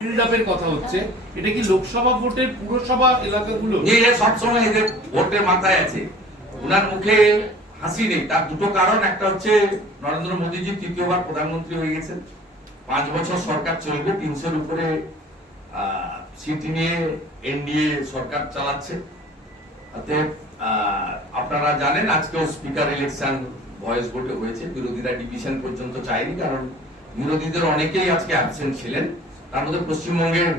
Build আপের কথা হচ্ছে, এটা কি লোকসভা ভোটের পুরসভা এলাকাগুলো? যে এ সবসময় এদের ভোটের মাথায় আছে ওনার মুখে হাসি নেই। তার দুটো কারণ, একটা হচ্ছে নরেন্দ্র মোদীজি তৃতীয়বার প্রধানমন্ত্রী হয়ে গেছেন। পাঁচ বছর সরকার চলবে, তিনশোর উপরে সিট নিয়ে এনডিএ সরকার চালাচ্ছে। অতএব আপনারা জানেন, আজকেও স্পিকার ইলেকশন ভয়েস ভোটে হয়েছে। বিরোধীরা ডিভিশন পর্যন্ত চায়নি, কারণ বিরোধীদের অনেকেই আজকে অ্যাবসেন্ট ছিলেন। তার মধ্যে পশ্চিমবঙ্গের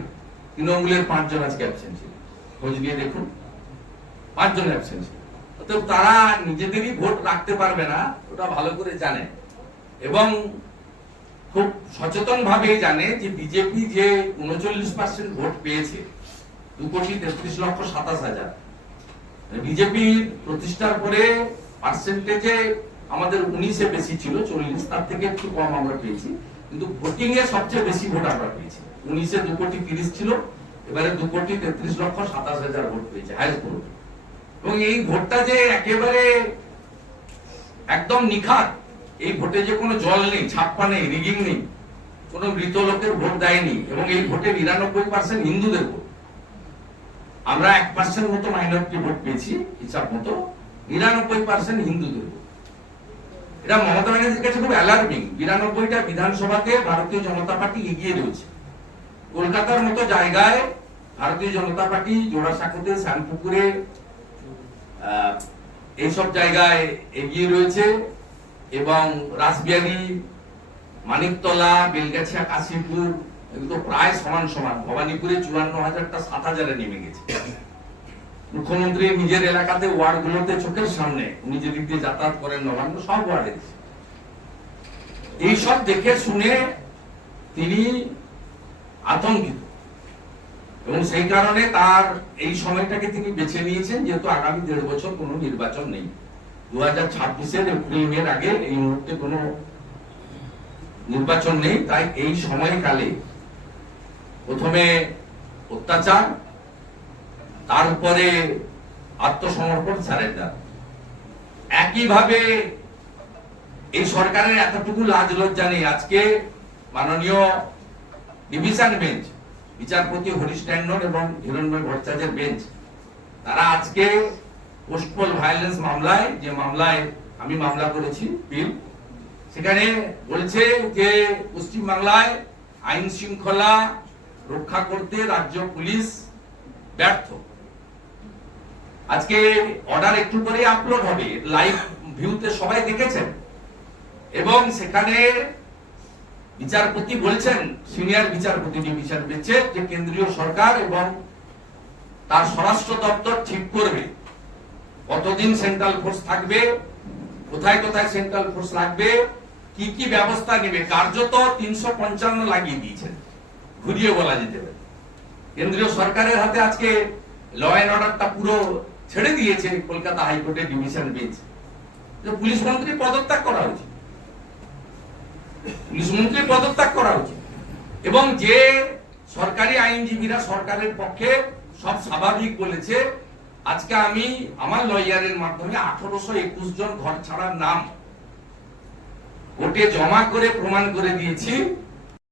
তৃণমূলের পাঁচজন আজকে অ্যাবসেন্ট ছিলেন খোঁজ নিয়ে দেখুন, পাঁচজন অ্যাবসেন্ট ছিলেন অতএব তারা নিজেদেরই ভোট রাখতে পারবে না, ওটা ভালো করে জানে। এবং খুব সচেতন ভাবে জানে যে বিজেপি যে উনচল্লিশ পার্সেন্ট ভোট পেয়েছে, দু কোটি তেত্রিশ লক্ষ সাতাশ হাজার। বিজেপি প্রতিষ্ঠার পরে পার্সেন্টেজে আমাদের উনিশে বেশি ছিল, চল্লিশ, তার থেকে একটু কম আমরা পেয়েছি। কিন্তু ভোটিং এ সবচেয়ে বেশি ভোট আমরা পেয়েছি। উনিশে দু কোটি তিরিশ ছিল, এবারে দু কোটি তেত্রিশ লক্ষ সাতাশ হাজার ভোট পেয়েছে ভোট এবং এই ভোটটা যে একেবারে একদম নিখাত, এই ভোটে যে কোনো জল নেই, ছাপ্পা নেই রিগিং নেই, কোনো মৃত লোকের ভোট দেয়নি এবং এই ভোটে নিরানব্বই পার্সেন্ট হিন্দুদের ভোট আমরা এক পার্সেন্ট মতো মাইনরিটি ভোট পেয়েছি, হিসাব মতো, নিরানব্বই পার্সেন্ট হিন্দুদের ভোট এটা মমতা ব্যানার্জির কাছে খুব অ্যালার্মিং বিরানব্বইটা বিধানসভাতে ভারতীয় জনতা পার্টি এগিয়ে রয়েছে কলকাতার মতো জায়গায় ভারতীয় জনতা পার্টি জোড়াসাঁকোতে, শ্যামপুকুরে এইসব জায়গায় এগিয়ে রয়েছে এবং রাসবিহারী, মানিকতলা, বেলগাছিয়া কাশীপুর এগুলো প্রায় সমান সমান। ভবানীপুরে চুয়ান্ন হাজারটা, সাত হাজারে নেমে গেছে। মুখ্যমন্ত্রী নিজের এলাকাতে ওয়ার্ডগুলোতে চোখের সামনে, উনি যে দিক দিয়ে যাতায়াত করেন, নবান্ন, সব ওয়ার্ডে এইসব দেখে শুনে তিনি আতঙ্কিত। এবং সেই কারণে তার এই সময়টাকে তিনি বেছে নিয়েছেন, যেহেতু আগামী দেড় বছর কোনো নির্বাচন নেই। দু হাজার ছাব্বিশের এপ্রিল, মের আগে এই মুহূর্তে কোনো নির্বাচন নেই। তাই এই সময়কালে প্রথমে অত্যাচার তারপরে আত্মসমর্পণ সারেন্ডার একইভাবে এই সরকারের এতটুকু লাজ লজ্জা নেই। আজকে মাননীয় ডিভিশন বেঞ্চ, বিচারপতি হরিশ ট্যান্ডন এবং হিরণময় ভট্টাচার্যের বেঞ্চ, তারা আজকে পোস্টপোল ভায়োলেন্স মামলায়, যে মামলায় আমি মামলা করেছি, বিল, সেখানে বলছে যে পশ্চিম বাংলায় আইন শৃঙ্খলা রক্ষা করতে রাজ্য পুলিশ ব্যর্থ। আজকে অর্ডার একটু পরে আপলোড হবে। লাইভ ভিউতে সবাই দেখেছেন। এবং সেখানে বিচারপতি বলছেন সিনিয়র বিচারপতি ডিভিশন বেঞ্চে যে কেন্দ্রীয় সরকার এবং তার স্বরাষ্ট্র দপ্তর ঠিক করবে। কতদিন সেন্ট্রাল ফোর্স থাকবে? কোথায় কোথায় সেন্ট্রাল ফোর্স লাগবে? কি কি ব্যবস্থা নেবে? কার্যত তিনশো পঞ্চান্ন লাগিয়ে দিয়েছেন। ঘুরিয়ে বলা যেতে পারে। কেন্দ্রীয় সরকারের হাতে আজকে ল অ্যান্ড অর্ডারটা পুরো ছেড়ে দিয়েছে কলকাতা হাইকোর্টের ডিভিশন বেঞ্চ। পুলিশ মন্ত্রী পদত্যাগ করা উচিত পুলিশ মন্ত্রী পদত্যাগ করা উচিত এবং যে সরকারি আইনজীবীরা সরকারের পক্ষে সব স্বাভাবিক বলেছে, আজকে আমি আমার লয়ারের মাধ্যমে আঠারোশো একুশ জন ঘর ছাড়ার নাম, কোর্টে জমা করে প্রমাণ করে দিয়েছি।